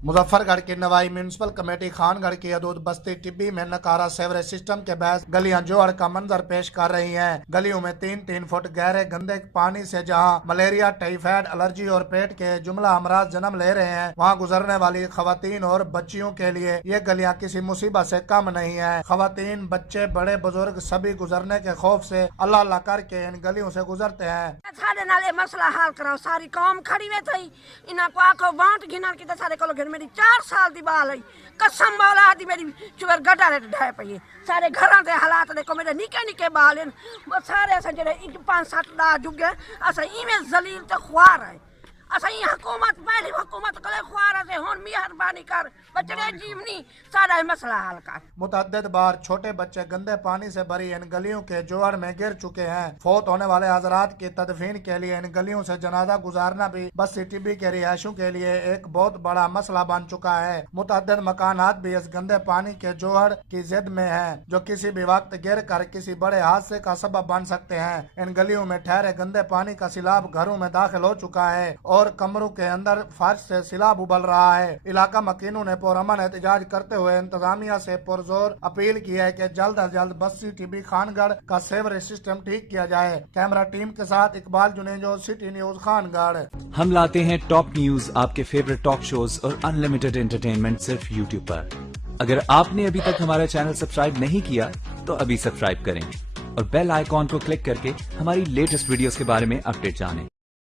मुजफ्फरगढ़ की नवाई municipal committee Khangarh की हदूद बस्ती टिब्बी में नकारा सेवरेज सिस्टम के बहस गलियां जोड़ का मंजर पेश कर रही हैं। गलियों में 3-3 फुट गहरे गंदे पानी से जहां मलेरिया, टाइफाइड, एलर्जी और पेट के जुमला अमराज जन्म ले रहे हैं, वहां गुजरने वाली खवातीन और बच्चियों के लिए ये गलियां किसी मुसीबत से कम नहीं है। खवातीन, बच्चे, बड़े बुजुर्ग सभी गुजरने के खौफ से अल्लाह अल्लाह करके इन गलियों से गुजरते हैं। सारे नाले मसला हाल कराओ, सारी कौम खड़ी हुई थी, इन्हें को आखो वांट घिना की सारे को घर मेरी 4 साल दी बाल है, कसम वाला आदि मेरी चुवर गड्ढा रे ढाए पई सारे घरां दे हालात देखो, मेरे निके निके बाल हैं सारे अस जेडे 5-7 दा जुगे अस इवें जलील ते ख्वार है। अस हुकूमत पहली हुकूमत कले ख्वार से हुन मेहरबानी कर बचड़े जीवनी सारा मसला हल कर। मुतअद्दिद बार छोटे बच्चे गंदे पानी से भरी इन गलियों के जोड़ में गिर चुके हैं। फौत होने वाले हजरात की तदफीन के लिए इन गलियों से जनाजा गुजारना भी बस्ती टिब्बी के रिहायशों के लिए एक बहुत बड़ा मसला बन चुका है। मुतअद्दिद मकानात भी इस गंदे पानी के जोड़ की जिद में है, जो किसी भी वक्त गिर कर किसी बड़े हादसे का सबब बन सकते हैं। इन गलियों में ठहरे गंदे पानी का सैलाब घरों में दाखिल हो चुका है और कमरों के अंदर फर्श से सैलाब उबल रहा है। इलाका मकीनों ने पुरअमन एहतजाज करते हुए इंतजामिया से पुरजोर अपील की है कि जल्द अज जल्द बस्ती टिब्बी खानगढ़ का सेवरेज सिस्टम ठीक किया जाए। कैमरा टीम के साथ इकबाल जुनेजो, सिटी न्यूज खानगढ़। हम लाते हैं टॉप न्यूज, आपके फेवरेट टॉक शोज और अनलिमिटेड एंटरटेनमेंट सिर्फ यूट्यूब पर। अगर आपने अभी तक हमारा चैनल सब्सक्राइब नहीं किया तो अभी सब्सक्राइब करें और बेल आइकॉन को क्लिक करके हमारी लेटेस्ट वीडियोस के बारे में अपडेट जानें।